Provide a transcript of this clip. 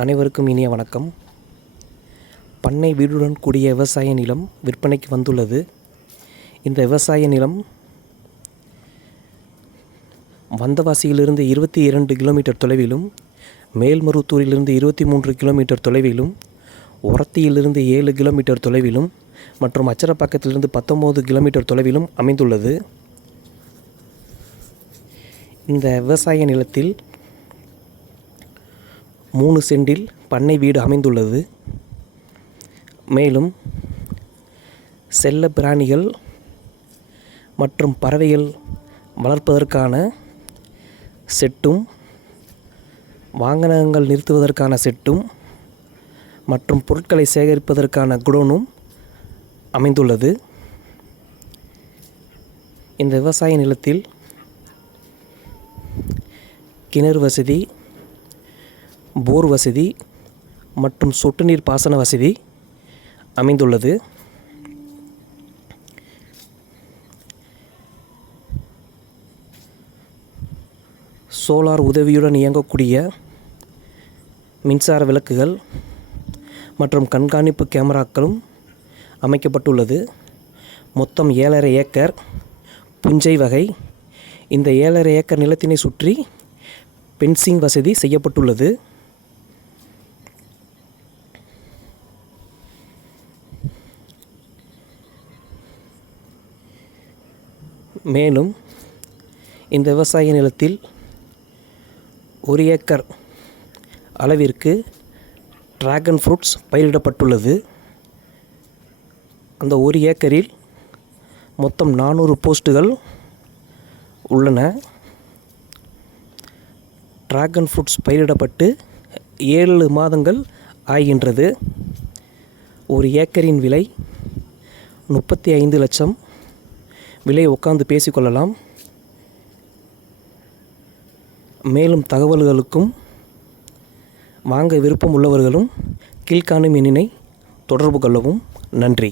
அனைவருக்கும் இனிய வணக்கம். பண்ணை வீடுடன் கூடிய விவசாய நிலம் விற்பனைக்கு வந்துள்ளது. இந்த விவசாய நிலம் வந்தவாசியிலிருந்து 22 கிலோமீட்டர் தொலைவிலும், மேல்மருவத்தூரிலிருந்து 23 கிலோமீட்டர் தொலைவிலும், ஒரத்தியிலிருந்து 7 கிலோமீட்டர் தொலைவிலும் மற்றும் அச்சரப்பாக்கத்திலிருந்து 19 கிலோமீட்டர் தொலைவிலும் அமைந்துள்ளது. இந்த விவசாய நிலத்தில் 3 சென்டில் பண்ணை வீடு அமைந்துள்ளது. மேலும் செல்ல பிராணிகள் மற்றும் பறவைகள் வளர்ப்பதற்கான செட்டும், வாகனங்கள் நிறுத்துவதற்கான செட்டும் மற்றும் பொருட்களை சேகரிப்பதற்கான குடோனும் அமைந்துள்ளது. இந்த விவசாய நிலத்தில் கிணறு வசதி, போர் வசதி மற்றும் சொட்டு நீர் பாசன வசதி அமைந்துள்ளது. சோலார் உதவியுடன் இயங்கக்கூடிய மின்சார விளக்குகள் மற்றும் கண்காணிப்பு கேமராக்களும் அமைக்கப்பட்டுள்ளது. மொத்தம் 7.5 ஏக்கர் புஞ்சை வகை. இந்த 7.5 ஏக்கர் நிலத்தினை சுற்றி பென்சிங் வசதி செய்யப்பட்டுள்ளது. மேலும் இந்த விவசாய நிலத்தில் 1 ஏக்கர் அளவிற்கு டிராகன் ஃப்ரூட்ஸ் பயிரிடப்பட்டுள்ளது. அந்த 1 ஏக்கரில் மொத்தம் 400 போஸ்ட்டுகள் உள்ளன. டிராகன் ஃப்ரூட்ஸ் பயிரிடப்பட்டு 7 மாதங்கள் ஆகின்றது. 1 ஏக்கரின் விலை 35 லட்சம். விலை உட்கார்ந்து பேசிக்கொள்ளலாம். மேலும் தகவல்களுக்கும் வாங்க விருப்பம் உள்ளவர்களும் கீழ்காணும் எண்ணினை தொடர்பு கொள்ளவும். நன்றி.